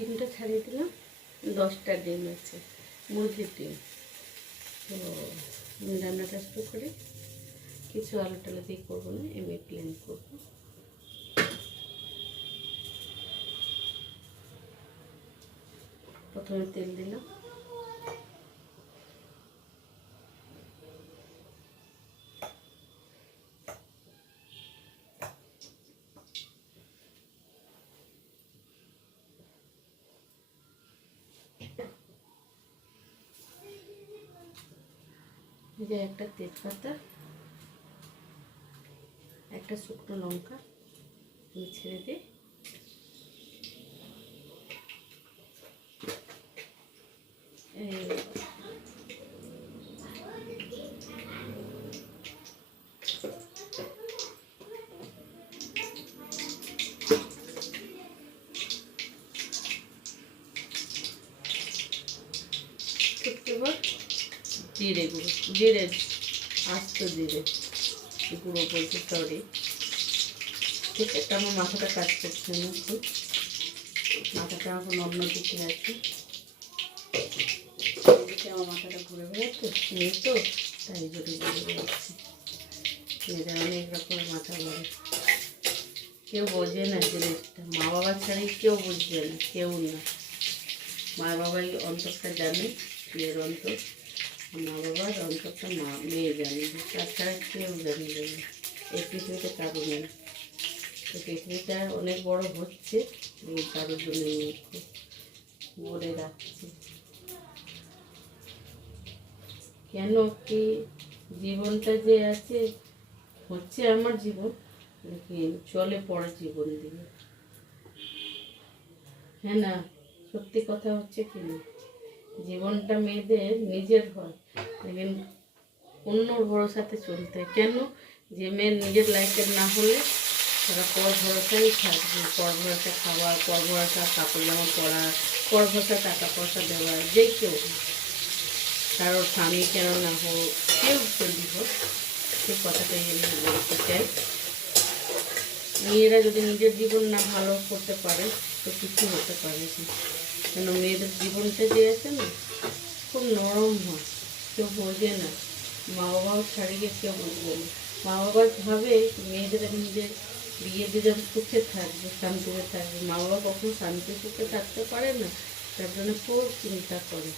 ডিমটা ছাড়িয়ে দিলাম। 10টা ডিম আছে, মুরগির ডিম। তো রান্নাটা শুরু করি। কিছু আলু টালু দিয়ে করবো না, এমনি প্লেন করবো। প্রথমে তেল দিলাম, যে একটা তেজপাতা, একটা শুকনো লঙ্কা ছেড়ে দিই। জিরে গুঁড়ো, জিরে আস্ত জিরে গুঁড়ো বলতে, সরি। ঠিক আছে, আমার মাথাটা কাজ করছে না, খুব মাথাটা এখন অন্যদিকে আছে। এদিকে আমার মাথাটা ঘুরে বেড়াচ্ছে, মেয়ে তো তাই জন্য ঘুরে বেড়াচ্ছে। মেয়েদের অনেক রকমের মাথা ঘুরে, কেউ বোঝে না জিনিসটা। মা বাবা ছাড়াই কেউ বুঝবে না, কেউ না। মা বাবাই অন্তরটা জানে, মেয়ের অন্তর। মা বাবার অন্তরটা মেয়ে জানে, তাছাড়া কেউ জানবে না। এই পৃথিবীতে কারো নেই। তো পৃথিবীটা অনেক বড় হচ্ছে, কারোর জন্য বলে রাখছি। কেন কি জীবনটা যে আছে, হচ্ছে আমার জীবন, চলে পড়ে জীবন দিয়ে। হ্যাঁ না, সত্যি কথা হচ্ছে কি না, জীবনটা মেয়েদের নিজের হয়, লেকিন অন্যর ভরসাতে চলতে হয়। কেন? যে মেয়ের নিজের লাইফের না হলে তারা পর ভরসাই থাকবে। পর ভরসা খাওয়া, পর ভরসা কাপড় জামা পরা, পর ভরসা টাকা পয়সা দেওয়া, যে কেউ কারোর স্বামী কেন না হোক, কেউ যদি হোক, সেই কথাটাই আমি বলতে চাই। মেয়েরা যদি নিজের জীবন না ভালো করতে পারে তো কিছু হতে পারে না। কেন মেয়েদের জীবনটা যে আছে না, খুব নরম হয়, কেউ বোঝে না। মা বাবাও ছাড়িয়ে কেউ বুঝবে না। মা বাবা ভাবে মেয়েদের নিজের বিয়ে দিয়ে যেন সুখে থাকবে, শান্তিতে থাকবে। মা বাবা কখনো শান্তি সুখে থাকতে পারে না, তার জন্য খুব চিন্তা করে।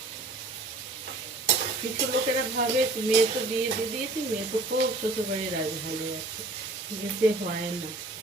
কিছু লোকেরা ভাবে মেয়ে তো বিয়ে দিয়ে দিয়েছি, মেয়ে তো খুব শ্বশুরবাড়ির রাজ ভালো আছে, কিন্তু হয় না।